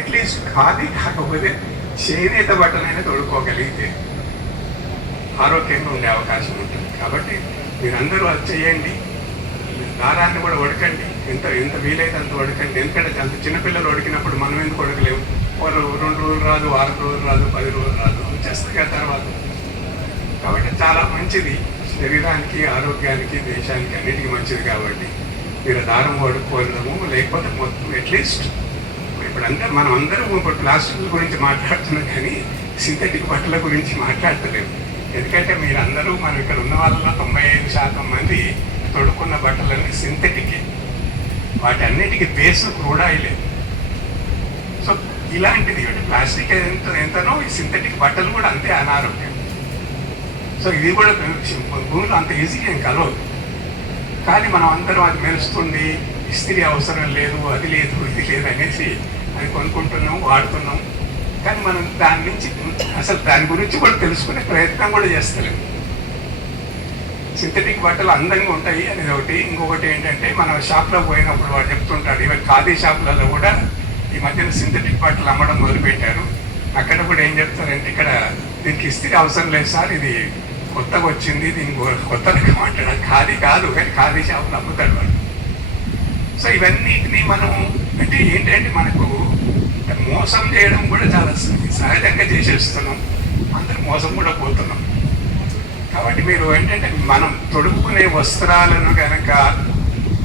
At least ఖాళీ కాకపోతే చేనేత బట్టలైనా తొడుక్కోగలిగితే ఆరోగ్యంగా ఉండే అవకాశం ఉంటుంది. కాబట్టి మీరందరూ అది చేయండి. దారాన్ని కూడా వడకండి, ఎంత ఎంత వీలైతే అంత వడకండి. ఎందుకంటే అంత చిన్నపిల్లలు వడికినప్పుడు మనం ఎందుకు వడకలేము? వాళ్ళు 2 రోజులు రాదు, 6 రోజులు రాదు, 10 రోజులు రాదు, వచ్చేస్తాయి తర్వాత. కాబట్టి చాలా మంచిది, శరీరానికి, ఆరోగ్యానికి, దేశానికి అన్నిటికీ మంచిది. కాబట్టి మీరు దారం వడుకోవడము, లేకపోతే మొత్తం అట్లీస్ట్ ఇప్పుడంతా మనం అందరం ఇప్పుడు ప్లాస్టిక్ గురించి మాట్లాడుతున్నాం కానీ సింథటిక్ బట్టల గురించి మాట్లాడతలేము. ఎందుకంటే మీరందరూ మనం ఇక్కడ ఉన్న వాళ్ళలో 95% మంది తొడుక్కున్న బట్టలన్నీ సింథటికే. వాటి అన్నిటికీ బేస్ క్రూడ్ ఆయిలే. సో ఇలాంటిది ప్లాస్టిక్ ఎంతనో ఈ సింథటిక్ బట్టలు కూడా అంతే అనారోగ్యం. సో ఇది కూడా భూమిలో అంత ఈజీగా ఏం కలవదు. కానీ మనం అందరం అది మెరుస్తుంది, ఇస్త్రీ అవసరం లేదు, అది లేదు, ఇది లేదు అనేసి అది కొనుక్కుంటున్నాం, వాడుతున్నాం. కానీ మనం దాని నుంచి అసలు దాని గురించి కూడా తెలుసుకునే ప్రయత్నం కూడా చేస్తలేము. సింథటిక్ బట్టలు అందంగా ఉంటాయి అనేది ఒకటి. ఇంకొకటి ఏంటంటే మనం షాప్లో పోయినప్పుడు వాడు చెప్తుంటాడు, ఈవెన్ ఖాదీ షాపులలో కూడా ఈ మధ్యన సింథటిక్ బట్టలు అమ్మడం మొదలుపెట్టారు. అక్కడ కూడా ఏం చెప్తారంటే, ఇక్కడ దీనికి ఇస్త్రీ అవసరం లేదు సార్, ఇది కొత్తగా వచ్చింది, దీనికి కొత్త రకం అంటాడు. ఖాదీ కాదు, కానీ ఖాదీ షాపులు అమ్ముతాడు వాడు. సో ఇవన్నిటినీ మనం అంటే ఏంటంటే మనకు మోసం చేయడం కూడా చాలా సహజంగా చేసేస్తున్నాం, అందరూ మోసం కూడా పోతున్నాం. కాబట్టి మీరు ఏంటంటే మనం తొడుక్కునే వస్త్రాలను కనుక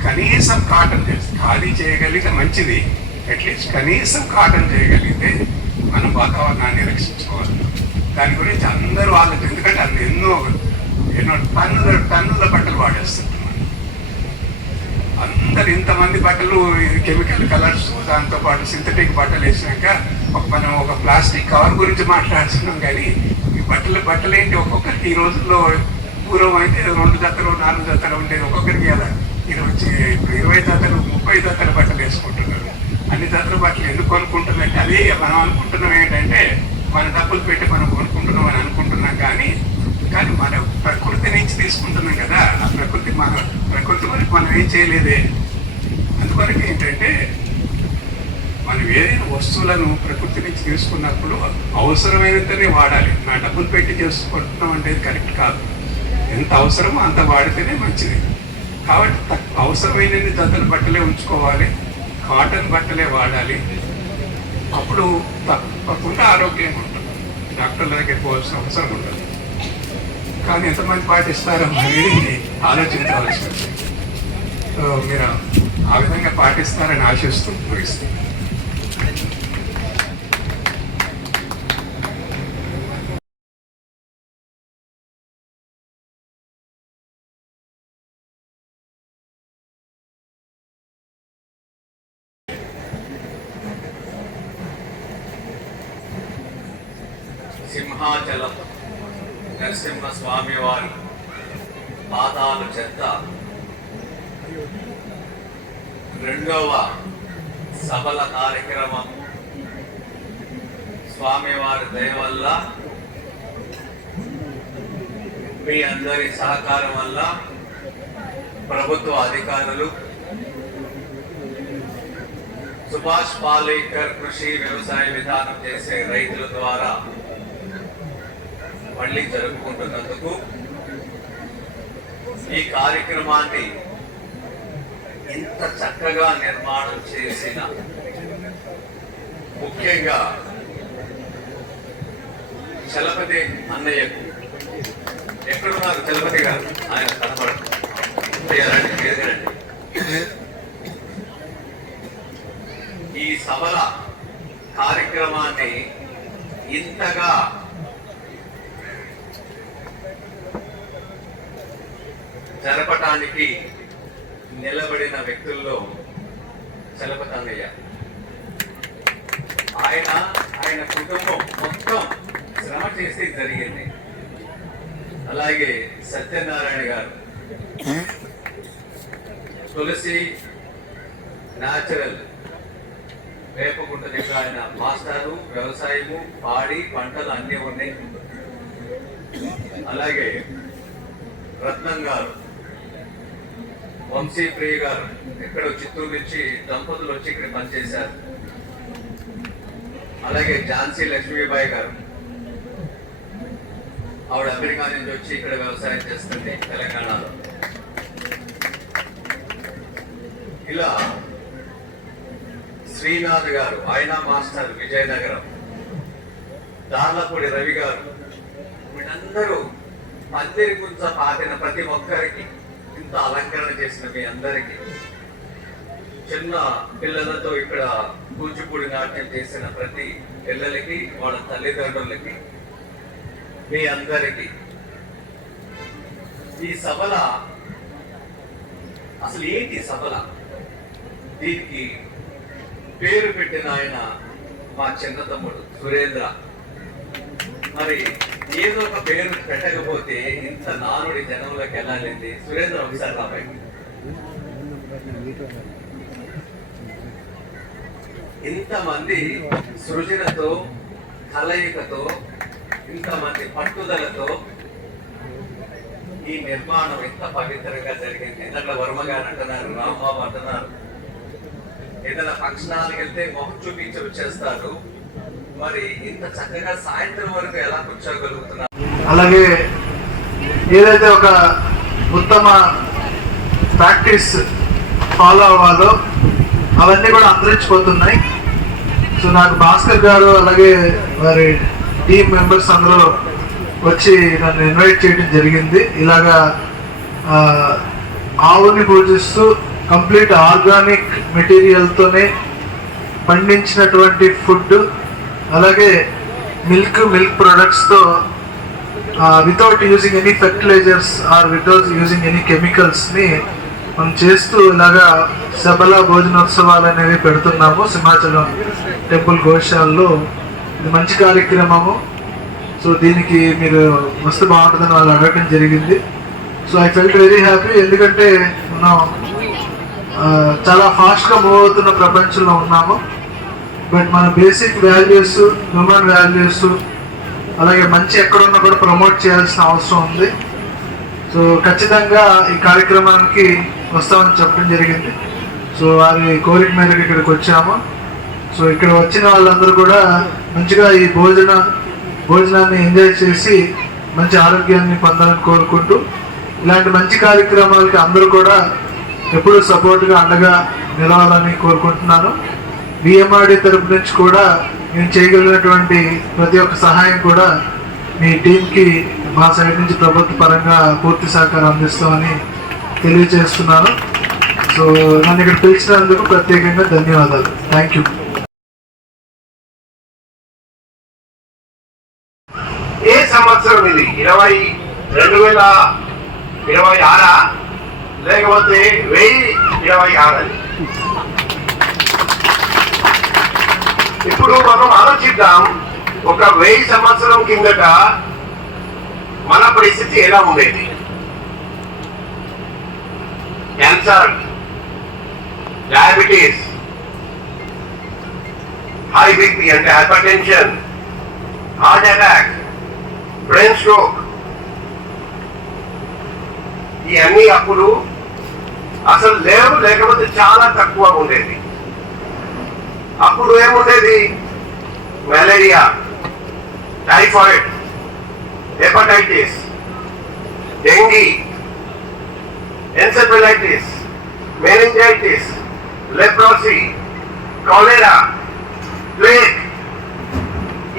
కనీసం కాటన్ ఖాదీ చేయగలిగితే మంచిది. అట్లీస్ట్ కనీసం కాటన్ చేయగలిగితే మనం వాతావరణాన్ని రక్షించుకోవాలి. దాని గురించి అందరూ ఆలోచన, ఎందుకంటే అది ఎన్నో టన్నుల బట్టలు వాడేస్తున్నాం. అందరు ఇంతమంది బట్టలు కెమికల్ కలర్స్, దాంతోపాటు సింథటిక్ బట్టలు వేసినాక మనం ఒక ప్లాస్టిక్ కవర్ గురించి మాట్లాడుతున్నాం. కానీ ఈ బట్టలు ఏంటి, ఒక్కొక్కరికి ఈ రోజుల్లో పూర్వం అయితే 2 జతలు 4 జతలు ఉండేది, ఒక్కొక్కరికి అలా వచ్చి 20 జతలు 30 జతల బట్టలు వేసుకుంటున్నారు. అన్ని జతల బట్టలు ఎందుకు కొనుక్కుంటున్నారంటే అది మనం అనుకుంటున్నాం ఏంటంటే మన డబ్బులు పెట్టి మనం కొనుక్కుంటున్నాం అని అనుకుంటున్నాం. కానీ మన ప్రకృతి నుంచి తీసుకుంటున్నాం కదా, ఆ ప్రకృతి వరకు మనం ఏం చేయలేదే. అందువరకు ఏంటంటే మనం ఏదైనా వస్తువులను ప్రకృతి నుంచి తీసుకున్నప్పుడు అవసరమైనంతనే వాడాలి. నా డబ్బులు పెట్టి చేసుకుంటున్నాం అంటే కరెక్ట్ కాదు. ఎంత అవసరమో అంత వాడితేనే మంచిది. కాబట్టి అవసరమైన జతల బట్టలే ఉంచుకోవాలి, కాటన్ బట్టలే వాడాలి. అప్పుడు తప్పకుండా ఆరోగ్యంగా ఉంటుంది, డాక్టర్ల దగ్గరికి పోవాల్సిన అవసరం ఉంటుంది. కానీ ఎంతమంది పాటిస్తారో అనేది ఆలోచించవలసి ఉంది. సో మీరు ఆ విధంగా పాటిస్తారని ఆశిస్తూ ముగిస్తుంది. సింహాచలం నరసింహ స్వామి వారి పాదాలు చెంత 2వ సభల కార్యక్రమం స్వామివారి దయ వల్ల, మీ అందరి సహకారం వల్ల, ప్రభుత్వ అధికారులు, సుభాష్ పాలేకర్ కృషి వ్యవసాయ విధానం చేసే రైతుల ద్వారా మళ్ళీ జరుపుకుంటున్నందుకు, ఈ కార్యక్రమాన్ని ఇంత చక్కగా నిర్మాణం చేసిన ముఖ్యంగా చలపతి అన్నయ్యకు, ఎక్కడున్నారు చలపతి గారు? ఆయన కనపడరు. ఈ సభల కార్యక్రమాన్ని ఇంతగా జరపటానికి నిలబడిన వ్యక్తుల్లో చలపతి అన్నయ్య. ఆయన కుటుంబం మొత్తం శ్రమ చేసి జరిగింది. అలాగే సత్యనారాయణ గారు తులసి న్యాచురల్ వేపకుంట దగ్గర ఆయన మాస్టారు, వ్యవసాయము, పాడి పంటలు అన్నీ ఉన్నాయి. అలాగే రత్నం గారు, వంశీప్రియ గారు ఎక్కడో చిత్తూరు నుంచి దంపతులు వచ్చి ఇక్కడ పనిచేశారు. అలాగే ఝాన్సీ లక్ష్మీబాయి గారు, ఆవిడ అమెరికా నుంచి వచ్చి ఇక్కడ వ్యవసాయం చేస్తుంది తెలంగాణలో. ఇలా శ్రీనాథ్ గారు, ఆయన మాస్టర్ విజయనగరం, దార్లపూడి రవి గారు, వీళ్ళందరూ పందిరి గుంచ పాతిన ప్రతి ఒక్కరికి, ఇంత అలంకరణ చేసిన మీ అందరికీ, చిన్న పిల్లలతో ఇక్కడ కూచిపూడి నాట్యం చేసిన ప్రతి పిల్లలకి, వాళ్ళ తల్లిదండ్రులకి, మీ అందరికీ ఈ సభల అసలు ఏంటి సభల, దీనికి పేరు పెట్టిన ఆయన మా చిన్న తమ్ముడు సురేంద్ర. మరి ఏదో ఒక పేరు పెట్టకపోతే ఇంత నానుడి జనంలోకి వెళ్ళాలింది. సురేంద్ర ఒకసారి రాబాయి. ఇంతమంది సృజనతో, కలయికతో, ఇంతమంది పట్టుదలతో ఈ నిర్మాణం ఎంత పవిత్రంగా జరిగింది. ఇందాక వర్మ గారు అంటున్నారు, రాంబాబు అంటున్నారు, ఏదైనా ఫంక్షన్ హాల్కి వెళ్తే మొహం చూపించి వచ్చేస్తారు. మరి ఇంత చక్కగా సాయంత్రం వరకు ఎలా కూర్చోగలుగుతున్నారు? అలాగే ఏదైతే ఒక ఉత్తమ ప్రాక్టీస్ ఫాలో అవ్వాలో అవన్నీ కూడా అంతరించిపోతున్నాయి. సో నాకు భాస్కర్ గారు అలాగే వారి టీం మెంబర్స్ అందరూ వచ్చి నన్ను ఇన్వైట్ చేయడం జరిగింది. ఇలాగా ఆవుని పూజిస్తూ కంప్లీట్ ఆర్గానిక్ మెటీరియల్తోనే పండించినటువంటి ఫుడ్, అలాగే మిల్క్ ప్రొడక్ట్స్తో without using any fertilisers or without using any కెమికల్స్ని మనం చేస్తూ ఇలాగా సబల భోజనోత్సవాలు అనేవి పెడుతున్నాము సింహాచలం టెంపుల్ గోశాలలో. ఇది మంచి కార్యక్రమము. సో దీనికి మీరు వస్తే బాగుంటుందని వాళ్ళు అడగడం జరిగింది. So I felt very happy. ఎందుకంటే మనం చాలా ఫాస్ట్గా మూవ్ అవుతున్న ప్రపంచంలో ఉన్నాము. బట్ మన బేసిక్ వాల్యూస్, హ్యూమన్ వాల్యూస్, అలాగే మంచి ఎక్కడున్నా కూడా ప్రమోట్ చేయాల్సిన అవసరం ఉంది. సో ఖచ్చితంగా ఈ కార్యక్రమానికి వస్తామని చెప్పడం జరిగింది. సో వారి కోరిక మేరకు ఇక్కడికి వచ్చాము. సో ఇక్కడ వచ్చిన వాళ్ళందరూ కూడా మంచిగా ఈ భోజనాన్ని ఎంజాయ్ చేసి మంచి ఆరోగ్యాన్ని పొందాలని కోరుకుంటూ, ఇలాంటి మంచి కార్యక్రమాలకి అందరూ కూడా ఎప్పుడూ సపోర్ట్గా అండగా నిలవాలని కోరుకుంటున్నాను. బిఎంఆర్డి తరపు నుంచి కూడా నేను చేయగలిగినటువంటి ప్రతి ఒక్క సహాయం కూడా మీ టీంకి మా సైడ్ నుంచి ప్రభుత్వ పరంగా పూర్తి సహకారం అందిస్తామని తెలియజేస్తున్నాను. సో నన్ను ఇక్కడ పిలిచినందుకు ప్రత్యేకంగా ధన్యవాదాలు. Thank you. ఏ సంవత్సరం ఇది? 2026 లేకపోతే 1026? ఇప్పుడు మనం ఆలోచిద్దాం, ఒక 1000 సంవత్సరం కిందట మన పరిస్థితి ఎలా ఉండేది? క్యాన్సర్, డయాబెటీస్, హై బీపీ అంటే hypertension, heart attack, brain stroke, ఇవన్నీ అప్పుడు అసలు లేవు, లేకపోతే చాలా తక్కువ ఉండేది. అప్పుడు ఏముండేది? Malaria, typhoid, hepatitis, dengue, encephalitis, meningitis, leprosy, cholera, plague,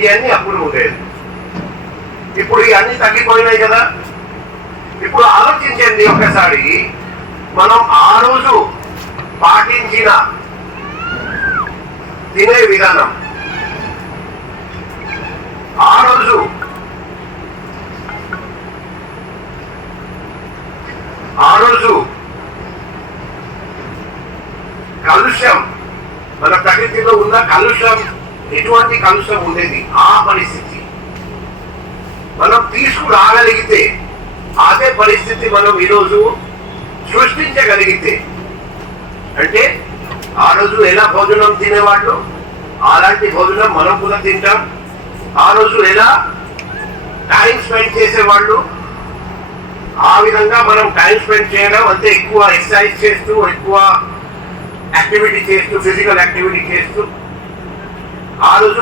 ఇవన్నీ అప్పుడు ఉండేది. ఇప్పుడు ఇవన్నీ తగ్గిపోయినాయి కదా. ఇప్పుడు ఆలోచించండి ఒకసారి, మనం ఆ రోజు పాటించిన తినే విధానం, ఆ రోజు కలుషం, మన ప్రకృతిలో ఉన్న కలుషం, ఎటువంటి కలుషం ఉండేది? ఆ పరిస్థితి మనం తీసుకురాగలిగితే, అదే పరిస్థితి మనం ఈరోజు సృష్టించగలిగితే, అంటే ఆ రోజు ఎలా భోజనం తినేవాళ్ళు అలాంటి భోజనం మనం కూడా తింటాం. ఆ రోజు ఎలా టైం స్పెండ్ చేసేవాళ్ళు ఆ విధంగా మనం టైం స్పెండ్ చేయడం, అంతే ఎక్కువ ఎక్సర్సైజ్ చేస్తూ, ఎక్కువ యాక్టివిటీ చేస్తూ, ఫిజికల్ యాక్టివిటీ చేస్తూ ఆ రోజు